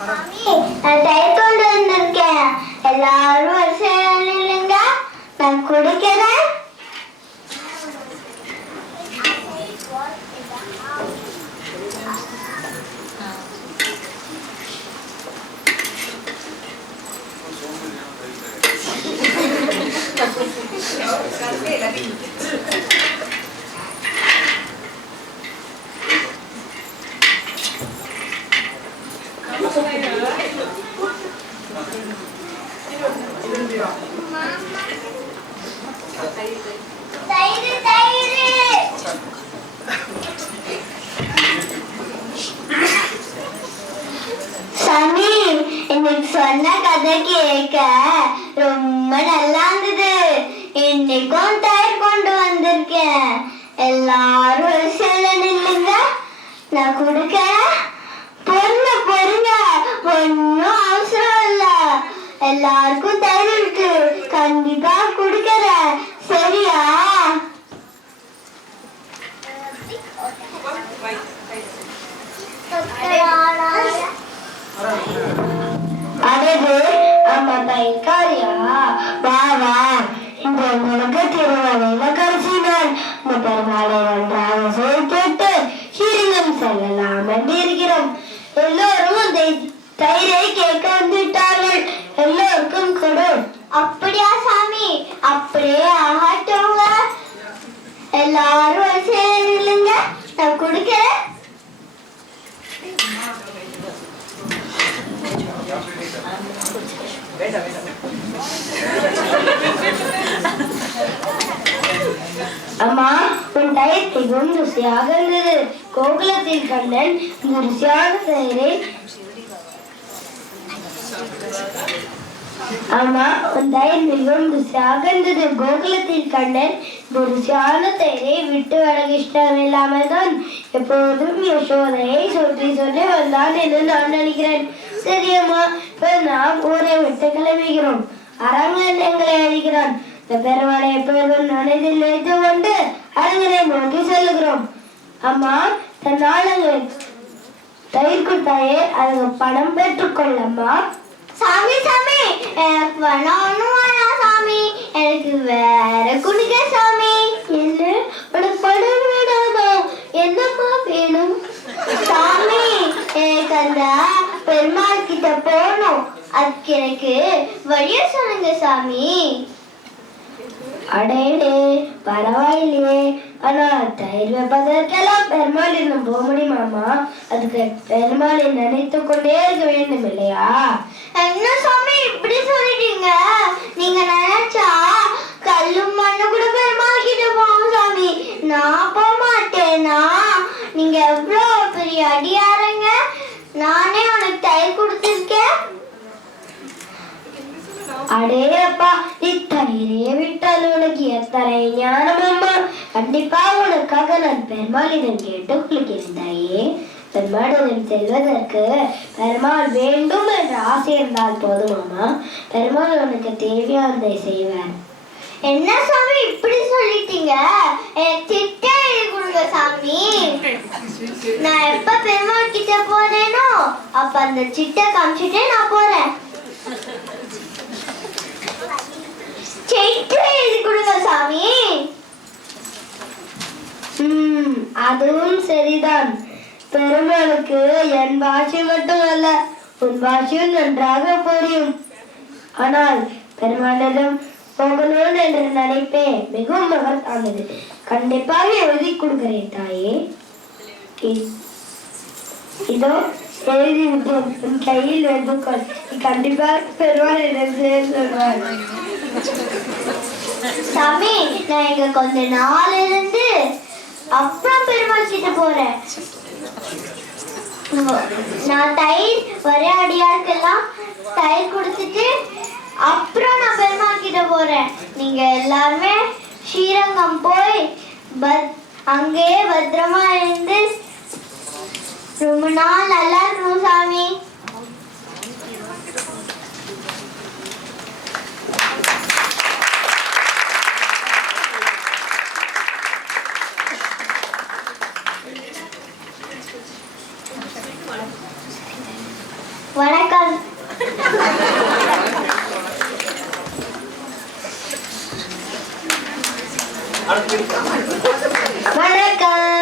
நான் தயிர் கொண்டு வந்திருக்கேன். எல்லாரும் வரிசையில் இல்லைங்க, நான் குடிக்கிறேன். சாமி, இன்னைக்கு சொன்ன கதை கேட்க ரொம்ப நல்லா இருந்தது. இன்னைக்கும் தயிர் கொண்டு வந்திருக்கேன். எல்லாரும் வரிசையில நில்லுங்க, நான் கொடுக்கிறேன். பொறுங்க பொறுங்க, ஒன்னும் அவசரம் இல்ல. எல்லாருக்கும் தயிர் இருக்கு, கண்டிப்பா கொடுக்கிறேன். சரியா? அடது அம்மா தயிர்காரியா, வா வா. இந்த உனக்கு திருமலையில கடைசினால் இந்த பெருமாளை நன்றாக சேர்த்து ஸ்ரீரங்கம் செல்லலாம் என்று இருக்கிறோம். எல்லோரும் அந்த தயிரை கேட்க வந்துவிட்டார்கள். எல்லோருக்கும் கொடு. அப்படியா சாமி? அப்படியே ஆகட்டவங்க. எல்லாரும் இல்லைங்க, நான் கொடுக்கிறேன். அம்மா, உன் தயிர் மிகவும் ருசியாக இருந்தது. கோகுலத்தில் கண்ணன் இந்த ருசியான தயிரை அம்மா, உன் தயிர் மிகவும் ருசியாக இருந்தது. கோகுலத்தில் கண்ணன் இந்த ருசியான தயிரை விட்டு வழங்க இஷ்டம் இல்லாமல் தான் எப்போதும் யசோதையை சொல்லி சொல்லி வந்தான் என்று நான் நினைக்கிறேன். சரியம்மா, இப்ப நாம் ஊரை விட்டு கிளம்புகிறோம். அரங்கன் எங்களை அழைக்கிறான். இந்த பெருமாளை எப்போதும் மனதில் வைத்து கொண்டு அரங்கனை நோக்கி செல்லுகிறோம். அம்மா, தன்னாளங்கள் தயிர் கொடுத்தாயே, அதுக்கு பணம் பெற்றுக்கொள்ளம்மா. சாமி சாமி, எனக்கு பணம் ஒன்றும் வேணாம் சாமி, எனக்கு வேற குடிக்க சாமி. என்ன, உனக்கு பணம் வேணாமா? என்னம்மா வேணும்? சாமி, எனக்கு அந்த பெருமாள் கிட்ட போகணும். அதுக்கு எனக்கு வழிய சொல்லுங்க சாமி. அடையடே, பரவாயில்லையே. ஆனா தயிர் வைப்பதற்கெல்லாம் பெருமாள் இன்னும் போக முடியுமாமா? அதுக்கு பெருமாளை நினைத்து கொண்டே இருக்க வேண்டும் இல்லையா? என்ன சாமி இப்படி சொல்லிட்டீங்க? நீங்க நினைச்சா கல்லும் மண்ணு கூட பெருமாள் கிட்ட போங்க சாமி. நான் போக மாட்டேனா? நீங்க எவ்வளவு பெரிய அடியாரங்க. நானே உனக்கு தயிர் கொடுத்திருக்கேன். அடே அப்பா, நீ தயிரே விட்டால் உனக்கு எத்தனை ஞானம் அம்மா. கண்டிப்பா உனக்காக நான் பெருமாளிடம் கேட்டு கொடுக்கிறேன் தாயே. பெருமாளிடம் செல்வதற்கு பெருமாள் வேண்டும் என்ற ஆசை இருந்தால் போதும் அம்மா. பெருமாள் உனக்கு தேவையானதை செய்வார். என்ன சாமி இப்படி சொல்லிட்டீங்க? எனக்கு சிட்டை எழுதி கொடுங்க சாமி. நான் எப்ப பெருமாள் கிட்ட போறேனோ அப்ப அந்த சிட்டை காமிச்சிட்டே நான் போறேன். எழுதி கொடுங்க சாமி. அதுவும் சரிதான். பெருமாளுக்கு என் பாஷை மட்டும் அல்ல, உன் பாஷையும் நன்றாக புரியும். ஆனால் பெருமாளிடம் போகணும் என்ற நினைப்பே மிகவும் மகத்தானது. கண்டிப்பாக எழுதி கொடுக்கிறேன் தாயே. இதோ எழுதி விட்டேன், உன் கையில் வைத்துக்கொள். கண்டிப்பாக பெருமாளிடம் சொல்வார். சாமி, நான் இங்க கொஞ்ச நாள் இருந்து அப்புறம் பெருமாள் கிட்ட போறேன். நான் தயிர் ஒரே அடியாருக்கெல்லாம் தயிர் கொடுத்துட்டு அப்புறம் நான் பெருமாள் கிட்ட போறேன். நீங்க எல்லாருமே ஸ்ரீரங்கம் போய் அங்கேயே பத்திரமா இருந்து ரொம்ப நாள் நல்லா இருக்கணும் சாமி. வணக்கம். வணக்கம்.